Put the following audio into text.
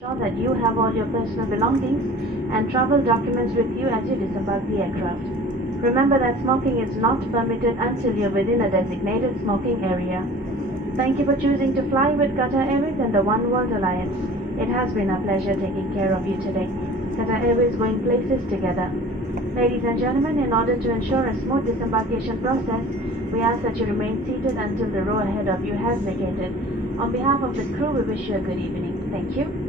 Ensure that you have all your personal belongings and travel documents with you as you disembark the aircraft. Remember that smoking is not permitted until you're within a designated smoking area. Thank you for choosing to fly with Qatar Airways and the One World Alliance. It has been a pleasure taking care of you today. Qatar Airways, going places together. Ladies and gentlemen, in order to ensure a smooth disembarkation process, we ask that you remain seated until the row ahead of you has vacated. On behalf of the crew, we wish you a good evening. Thank you.